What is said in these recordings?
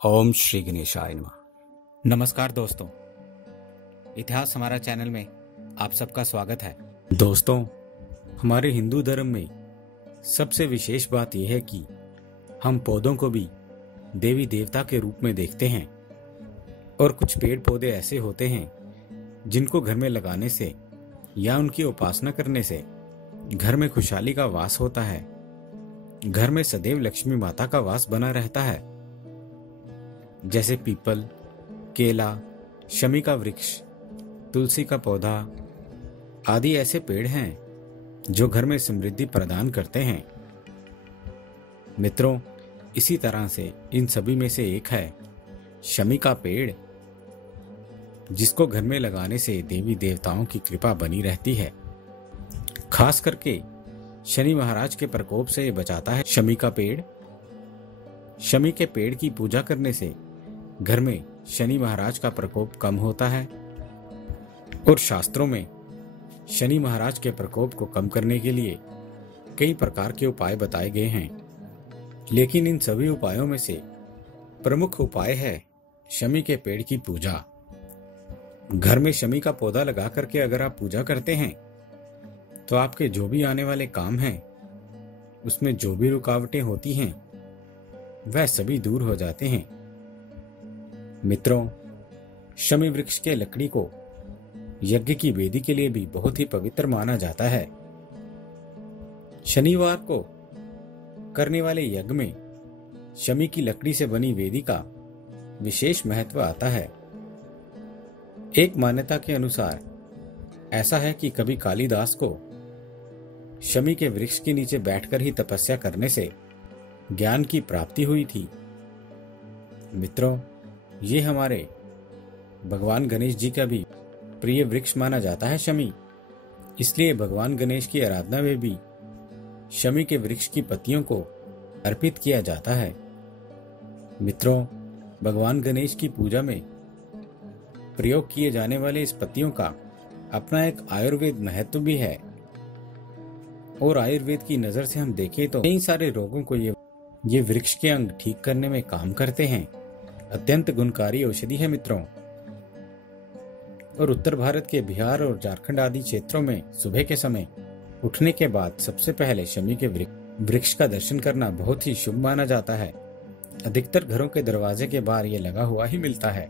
ओम श्री गणेशाय नमः। नमस्कार दोस्तों, इतिहास हमारा चैनल में आप सबका स्वागत है। दोस्तों, हमारे हिंदू धर्म में सबसे विशेष बात यह है कि हम पौधों को भी देवी देवता के रूप में देखते हैं और कुछ पेड़ पौधे ऐसे होते हैं जिनको घर में लगाने से या उनकी उपासना करने से घर में खुशहाली का वास होता है। घर में सदैव लक्ष्मी माता का वास बना रहता है। जैसे पीपल, केला, शमी का वृक्ष, तुलसी का पौधा आदि ऐसे पेड़ हैं जो घर में समृद्धि प्रदान करते हैं। मित्रों, इसी तरह से इन सभी में से एक है शमी का पेड़, जिसको घर में लगाने से देवी देवताओं की कृपा बनी रहती है। खास करके शनि महाराज के प्रकोप से ये बचाता है शमी का पेड़। शमी के पेड़ की पूजा करने से घर में शनि महाराज का प्रकोप कम होता है और शास्त्रों में शनि महाराज के प्रकोप को कम करने के लिए कई प्रकार के उपाय बताए गए हैं। लेकिन इन सभी उपायों में से प्रमुख उपाय है शमी के पेड़ की पूजा। घर में शमी का पौधा लगा करके अगर आप पूजा करते हैं तो आपके जो भी आने वाले काम हैं, उसमें जो भी रुकावटें होती हैं, वह सभी दूर हो जाते हैं। मित्रों, शमी वृक्ष के लकड़ी को यज्ञ की वेदी के लिए भी बहुत ही पवित्र माना जाता है। शनिवार को करने वाले यज्ञ में शमी की लकड़ी से बनी वेदी का विशेष महत्व आता है। एक मान्यता के अनुसार ऐसा है कि कभी कालिदास को शमी के वृक्ष के नीचे बैठकर ही तपस्या करने से ज्ञान की प्राप्ति हुई थी। मित्रों, ये हमारे भगवान गणेश जी का भी प्रिय वृक्ष माना जाता है शमी। इसलिए भगवान गणेश की आराधना में भी शमी के वृक्ष की पत्तियों को अर्पित किया जाता है। मित्रों, भगवान गणेश की पूजा में प्रयोग किए जाने वाले इस पत्तियों का अपना एक आयुर्वेद महत्व भी है और आयुर्वेद की नजर से हम देखें तो कई सारे रोगों को ये वृक्ष के अंग ठीक करने में काम करते हैं। अत्यंत गुणकारी औषधि है मित्रों। और उत्तर भारत के बिहार और झारखंड आदि क्षेत्रों में सुबह के समय उठने के बाद सबसे पहले शमी के वृक्ष का दर्शन करना बहुत ही शुभ माना जाता है। अधिकतर घरों के दरवाजे के बाहर ये लगा हुआ ही मिलता है।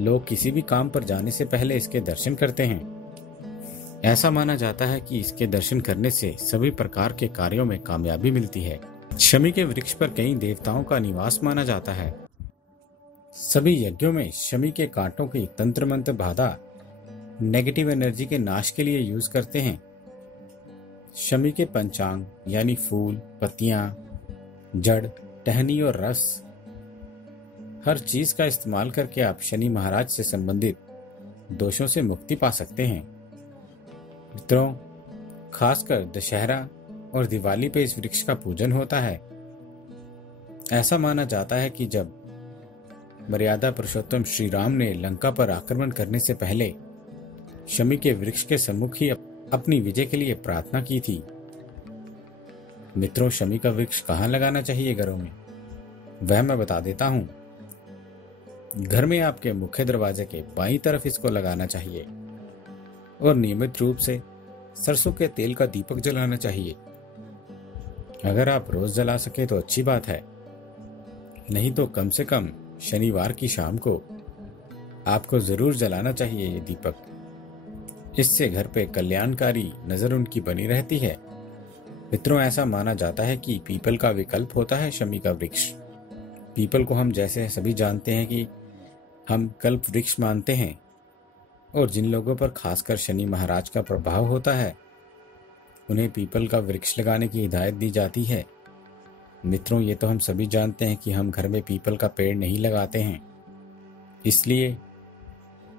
लोग किसी भी काम पर जाने से पहले इसके दर्शन करते हैं। ऐसा माना जाता है कि इसके दर्शन करने से सभी प्रकार के कार्यों में कामयाबी मिलती है। शमी के वृक्ष पर कई देवताओं का निवास माना जाता है। सभी यज्ञों में शमी के कांटों की तंत्र मंत्र बाधा नेगेटिव एनर्जी के नाश के लिए यूज करते हैं। शमी के पंचांग यानी फूल, पत्तियां, जड़, टहनी और रस, हर चीज का इस्तेमाल करके आप शनि महाराज से संबंधित दोषों से मुक्ति पा सकते हैं। मित्रों, खासकर दशहरा और दिवाली पे इस वृक्ष का पूजन होता है। ऐसा माना जाता है कि जब मर्यादा पुरुषोत्तम श्री राम ने लंका पर आक्रमण करने से पहले शमी के वृक्ष के सम्मुख ही अपनी विजय के लिए प्रार्थना की थी। मित्रों, शमी का वृक्ष कहाँ लगाना चाहिए घरों में, वह मैं बता देता हूँ। घर में आपके मुख्य दरवाजे के बाईं तरफ इसको लगाना चाहिए और नियमित रूप से सरसों के तेल का दीपक जलाना चाहिए। अगर आप रोज जला सके तो अच्छी बात है, नहीं तो कम से कम शनिवार की शाम को आपको जरूर जलाना चाहिए ये दीपक। इससे घर पे कल्याणकारी नजर उनकी बनी रहती है। मित्रों, ऐसा माना जाता है कि पीपल का विकल्प होता है शमी का वृक्ष। पीपल को हम जैसे सभी जानते हैं कि हम कल्प वृक्ष मानते हैं और जिन लोगों पर खासकर शनि महाराज का प्रभाव होता है उन्हें पीपल का वृक्ष लगाने की हिदायत दी जाती है। मित्रों, ये तो हम सभी जानते हैं कि हम घर में पीपल का पेड़ नहीं लगाते हैं, इसलिए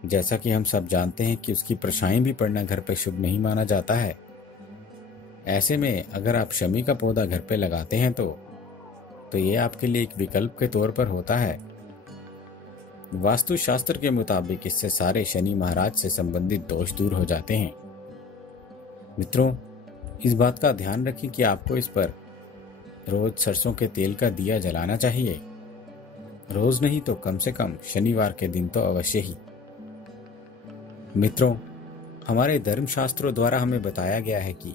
जैसा कि हम सब जानते हैं कि उसकी परछाई भी पड़ना घर पे शुभ नहीं माना जाता है। ऐसे में अगर आप शमी का पौधा घर पे लगाते हैं तो ये आपके लिए एक विकल्प के तौर पर होता है। वास्तु शास्त्र के मुताबिक इससे सारे शनि महाराज से संबंधित दोष दूर हो जाते हैं। मित्रों, इस बात का ध्यान रखें कि आपको इस पर रोज सरसों के तेल का दिया जलाना चाहिए रोज नहीं तो कम से कम शनिवार के दिन तो अवश्य ही। मित्रों, हमारे धर्मशास्त्रों द्वारा हमें बताया गया है कि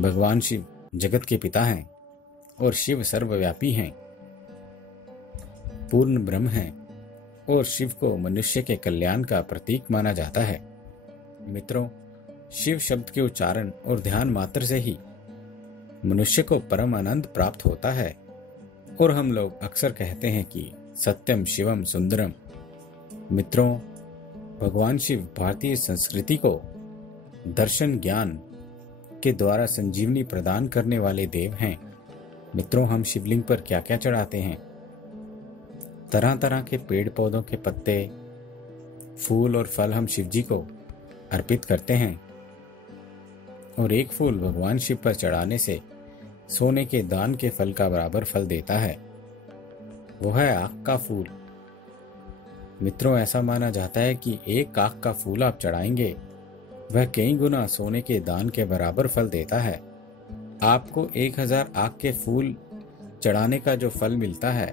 भगवान शिव जगत के पिता हैं और शिव सर्वव्यापी हैं, पूर्ण ब्रह्म हैं और शिव को मनुष्य के कल्याण का प्रतीक माना जाता है। मित्रों, शिव शब्द के उच्चारण और ध्यान मात्र से ही मनुष्य को परम आनंद प्राप्त होता है और हम लोग अक्सर कहते हैं कि सत्यम शिवम सुंदरम। मित्रों, भगवान शिव भारतीय संस्कृति को दर्शन ज्ञान के द्वारा संजीवनी प्रदान करने वाले देव हैं। मित्रों, हम शिवलिंग पर क्या क्या चढ़ाते हैं? तरह तरह के पेड़ पौधों के पत्ते, फूल और फल हम शिव जी को अर्पित करते हैं और एक फूल भगवान शिव पर चढ़ाने से सोने के दान के फल का बराबर फल देता है। वो है आक का फूल। मित्रों, ऐसा माना जाता है कि एक आक का फूल आप चढ़ाएंगे वह कई गुना सोने के दान के बराबर फल देता है। आपको 1000 आक के फूल चढ़ाने का जो फल मिलता है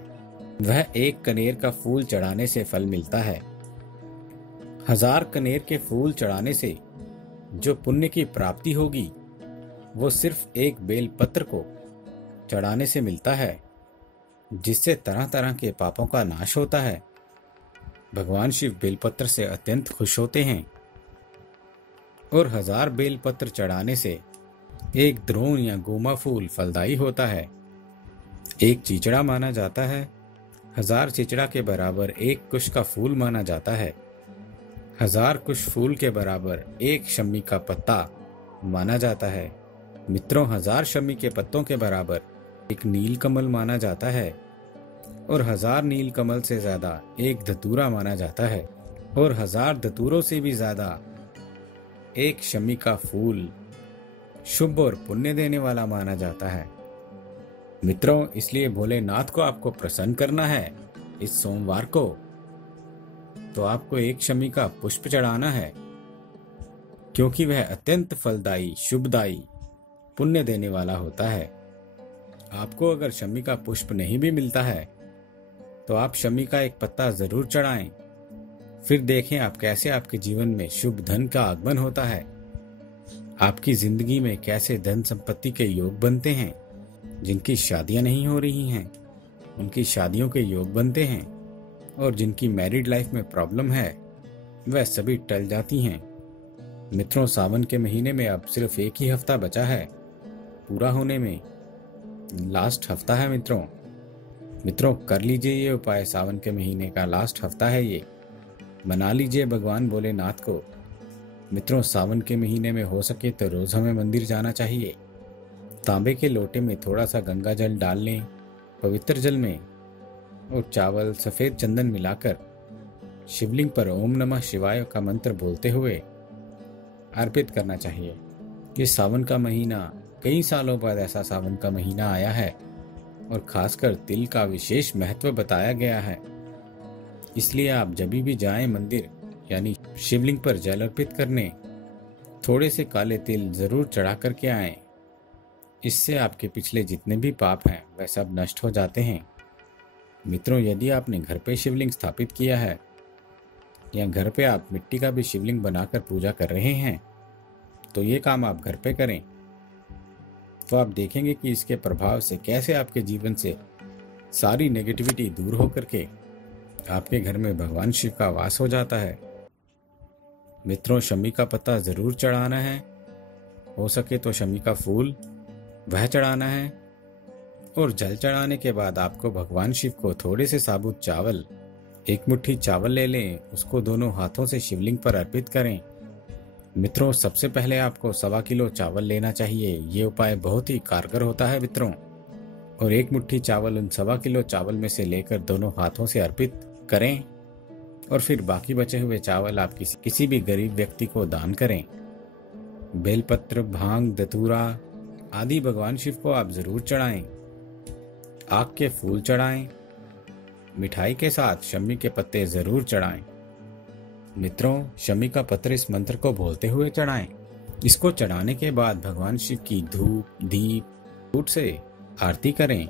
वह एक कनेर का फूल चढ़ाने से फल मिलता है। 1000 कनेर के फूल चढ़ाने से जो पुण्य की प्राप्ति होगी वो सिर्फ एक बेल पत्र को चढ़ाने से मिलता है, जिससे तरह तरह के पापों का नाश होता है। भगवान शिव बेलपत्र से अत्यंत खुश होते हैं और 1000 बेलपत्र चढ़ाने से एक द्रोण या गोमा फूल फलदायी होता है। एक चिचड़ा माना जाता है, 1000 चिचड़ा के बराबर एक कुश का फूल माना जाता है। 1000 कुश फूल के बराबर एक शम्मी का पत्ता माना जाता है। मित्रों, 1000 शम्मी के पत्तों के बराबर एक नील कमल माना जाता है और 1000 नील कमल से ज्यादा एक धतूरा माना जाता है और 1000 धतूरों से भी ज्यादा एक शम्मी का फूल शुभ और पुण्य देने वाला माना जाता है। मित्रों, इसलिए भोलेनाथ को आपको प्रसन्न करना है इस सोमवार को, तो आपको एक शमी का पुष्प चढ़ाना है, क्योंकि वह अत्यंत फलदायी, शुभदायी, पुण्य देने वाला होता है। आपको अगर शमी का पुष्प नहीं भी मिलता है तो आप शमी का एक पत्ता जरूर चढ़ाएं, फिर देखें आप कैसे आपके जीवन में शुभ धन का आगमन होता है, आपकी जिंदगी में कैसे धन संपत्ति के योग बनते हैं। जिनकी शादियां नहीं हो रही हैं उनकी शादियों के योग बनते हैं और जिनकी मैरिड लाइफ में प्रॉब्लम है वह सभी टल जाती हैं। मित्रों, सावन के महीने में अब सिर्फ एक ही हफ्ता बचा है पूरा होने में, लास्ट हफ्ता है। मित्रों, कर लीजिए ये उपाय। सावन के महीने का लास्ट हफ्ता है, ये मना लीजिए भगवान भोलेनाथ को। मित्रों, सावन के महीने में हो सके तो रोज हमें मंदिर जाना चाहिए। तांबे के लोटे में थोड़ा सा गंगा जल डाल लें पवित्र जल में और चावल सफेद चंदन मिलाकर शिवलिंग पर ओम नमः शिवाय का मंत्र बोलते हुए अर्पित करना चाहिए। ये सावन का महीना, कई सालों बाद ऐसा सावन का महीना आया है और खासकर तिल का विशेष महत्व बताया गया है। इसलिए आप जब भी जाएं मंदिर यानी शिवलिंग पर जल अर्पित करने, थोड़े से काले तिल जरूर चढ़ा करके आएं। इससे आपके पिछले जितने भी पाप हैं वह सब नष्ट हो जाते हैं। मित्रों, यदि आपने घर पे शिवलिंग स्थापित किया है या घर पे आप मिट्टी का भी शिवलिंग बनाकर पूजा कर रहे हैं तो ये काम आप घर पे करें, तो आप देखेंगे कि इसके प्रभाव से कैसे आपके जीवन से सारी नेगेटिविटी दूर होकर के आपके घर में भगवान शिव का वास हो जाता है। मित्रों, शमी का पत्ता जरूर चढ़ाना है, हो सके तो शमी का फूल वह चढ़ाना है और जल चढ़ाने के बाद आपको भगवान शिव को थोड़े से साबुत चावल, एक मुट्ठी चावल ले लें, उसको दोनों हाथों से शिवलिंग पर अर्पित करें। मित्रों, सबसे पहले आपको 1.25 किलो चावल लेना चाहिए। ये उपाय बहुत ही कारगर होता है मित्रों। और एक मुट्ठी चावल उन 1.25 किलो चावल में से लेकर दोनों हाथों से अर्पित करें और फिर बाकी बचे हुए चावल आप किसी भी गरीब व्यक्ति को दान करें। बेलपत्र, भांग, धतूरा आदि भगवान शिव को आप जरूर चढ़ाएं। आक के फूल चढ़ाएं। मिठाई के साथ शमी के पत्ते जरूर चढ़ाएं। मित्रों, शमी का पत्र इस मंत्र को बोलते हुए चढ़ाएं। इसको चढ़ाने के बाद भगवान शिव की धूप, दीप, फूट से आरती करें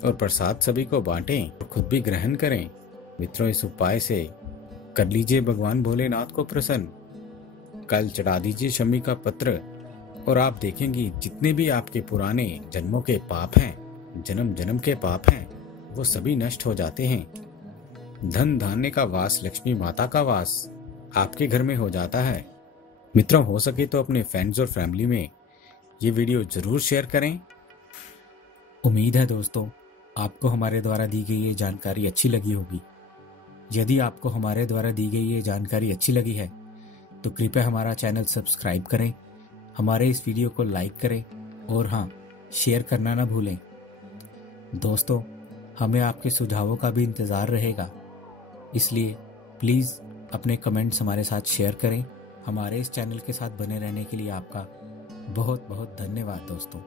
और प्रसाद सभी को बांटें और खुद भी ग्रहण करें। मित्रों, इस उपाय से कर लीजिए भगवान भोलेनाथ को प्रसन्न। कल चढ़ा दीजिए शमी का पत्र और आप देखेंगी जितने भी आपके पुराने जन्मों के पाप हैं, जन्म जन्म के पाप हैं, वो सभी नष्ट हो जाते हैं। धन धान्य का वास, लक्ष्मी माता का वास आपके घर में हो जाता है। मित्रों, हो सके तो अपने फ्रेंड्स और फैमिली में ये वीडियो जरूर शेयर करें। उम्मीद है दोस्तों आपको हमारे द्वारा दी गई ये जानकारी अच्छी लगी होगी। यदि आपको हमारे द्वारा दी गई ये जानकारी अच्छी लगी है तो कृपया हमारा चैनल सब्सक्राइब करें, हमारे इस वीडियो को लाइक करें और हाँ, शेयर करना ना भूलें। दोस्तों, हमें आपके सुझावों का भी इंतज़ार रहेगा, इसलिए प्लीज़ अपने कमेंट्स हमारे साथ शेयर करें। हमारे इस चैनल के साथ बने रहने के लिए आपका बहुत बहुत धन्यवाद दोस्तों।